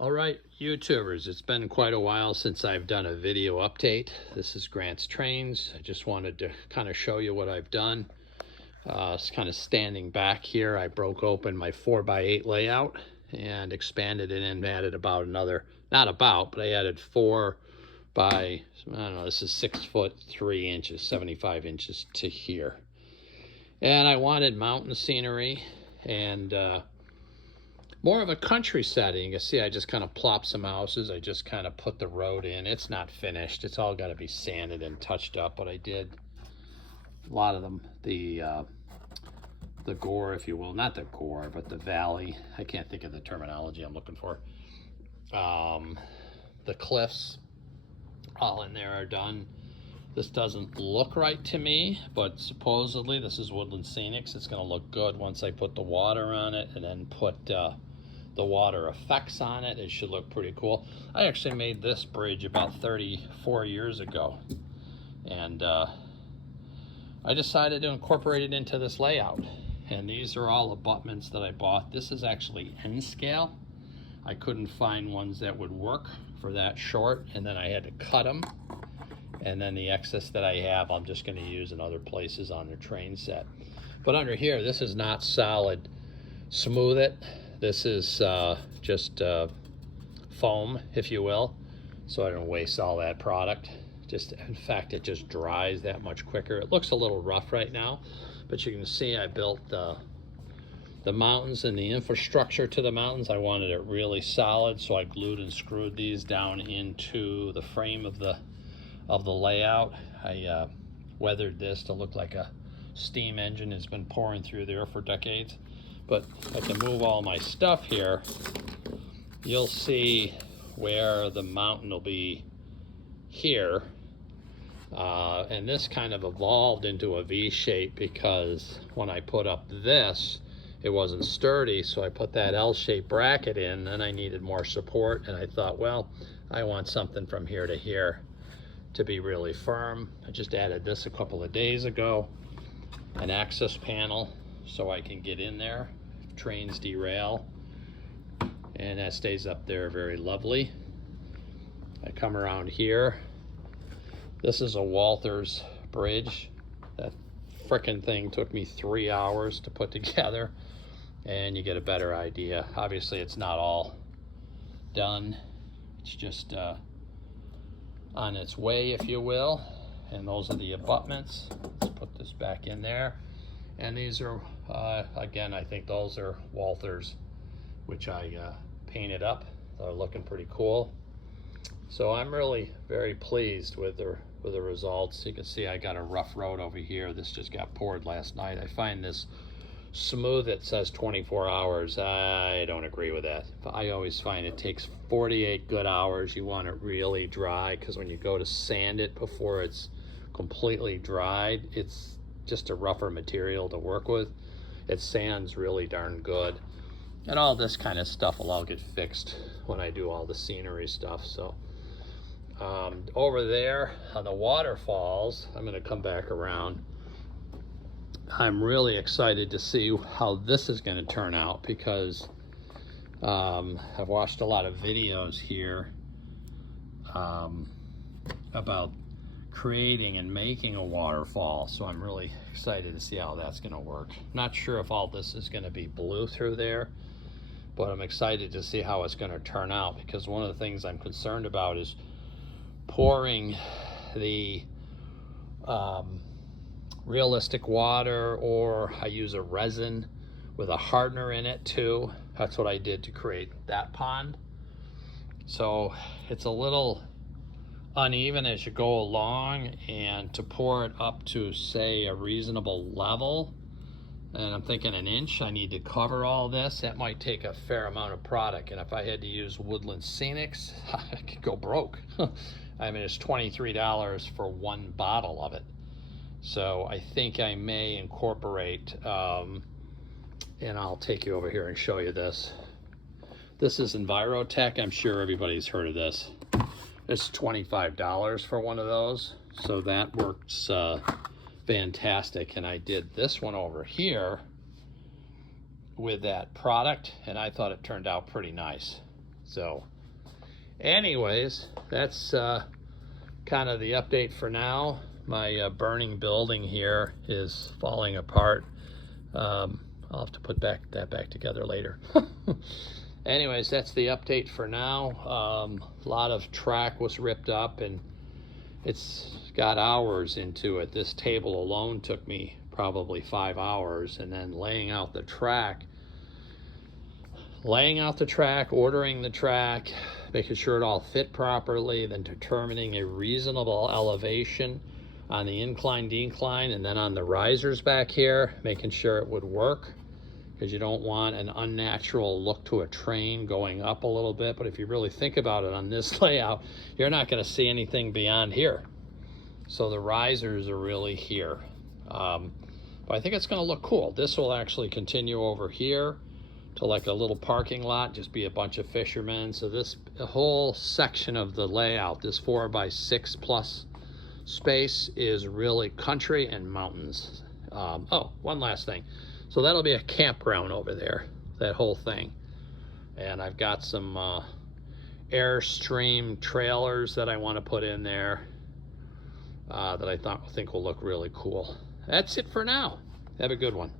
All right, YouTubers, it's been quite a while since I've done a video update. This is Grant's Trains. I just wanted to kind of show you what I've done. It's kind of standing back here. I broke open my 4x8 layout and expanded it and added about another, not about, but I added 4 by, I don't know, this is 6'3", 75 inches to here. And I wanted mountain scenery and more of a country setting. You can see I just kind of plopped some houses. I just kind of put the road in. It's not finished. It's all got to be sanded and touched up, but I did a lot of them, the gore, if you will, not the gore, but the valley. I can't think of the terminology I'm looking for. The cliffs all in there are done. This doesn't look right to me, but supposedly this is Woodland Scenics. It's going to look good once I put the water on it and then put the water effects on it. It should look pretty cool. I actually made this bridge about 34 years ago, and I decided to incorporate it into this layout. And these are all abutments that I bought. This is actually N scale. I couldn't find ones that would work for that short, and then I had to cut them. And then the excess that I have, I'm just going to use in other places on the train set. But under here, this is not solid smooth it. This is just foam, if you will, so I don't waste all that product. Just, in fact, it just dries that much quicker. It looks a little rough right now, but you can see I built the mountains and the infrastructure to the mountains. I wanted it really solid, so I glued and screwed these down into the frame of the layout. I weathered this to look like a steam engine has been pouring through there for decades. But if I can move all my stuff here, you'll see where the mountain will be here. And this kind of evolved into a V shape because when I put up this, it wasn't sturdy, so I put that L-shaped bracket in, and I needed more support, and I thought, well, I want something from here to here to be really firm. I just added this a couple of days ago, an access panel so I can get in there, trains derail, and that stays up there very lovely. I come around here. This is a Walther's bridge. That frickin' thing took me 3 hours to put together, and you get a better idea. Obviously it's not all done. It's just on its way, if you will. And those are the abutments. Let's put this back in there. And these are, again, I think those are Walther's, which I painted up. They're looking pretty cool. So I'm really very pleased with the results. You can see I got a rough road over here. This just got poured last night. I find this smooth, it says 24 hours. I don't agree with that. I always find it takes 48 good hours. You want it really dry, because when you go to sand it before it's completely dried, it's just a rougher material to work with. It sands really darn good. And all this kind of stuff will all get fixed when I do all the scenery stuff. So over there on the waterfalls, I'm going to come back around. I'm really excited to see how this is going to turn out, because I've watched a lot of videos here about creating and making a waterfall, so I'm really excited to see how that's going to work. Not sure if all this is going to be blue through there, but I'm excited to see how it's going to turn out, because one of the things I'm concerned about is pouring the realistic water, or I use a resin with a hardener in it too. That's what I did to create that pond. So it's a little uneven as you go along, and to pour it up to, say, a reasonable level, and I'm thinking an inch, I need to cover all this. That might take a fair amount of product, and if I had to use Woodland Scenics, I could go broke. I mean, it's $23 for one bottle of it. So I think I may incorporate, and I'll take you over here and show you this. This is Envirotech. I'm sure everybody's heard of this. It's $25 for one of those. So that works fantastic. And I did this one over here with that product, and I thought it turned out pretty nice. So anyways, that's kind of the update for now. My burning building here is falling apart. I'll have to put that back together later. Anyways, that's the update for now. A lot of track was ripped up, and it's got hours into it. This table alone took me probably 5 hours, and then laying out the track, ordering the track, making sure it all fit properly, then determining a reasonable elevation on the incline, decline, and then on the risers back here, making sure it would work, because you don't want an unnatural look to a train going up a little bit. But if you really think about it on this layout, you're not going to see anything beyond here. So the risers are really here. But I think it's going to look cool. This will actually continue over here to like a little parking lot, just be a bunch of fishermen. So this whole section of the layout, this 4x6 plus space, is really country and mountains. Oh, one last thing. So that'll be a campground over there, that whole thing. And I've got some Airstream trailers that I want to put in there that I think will look really cool. That's it for now. Have a good one.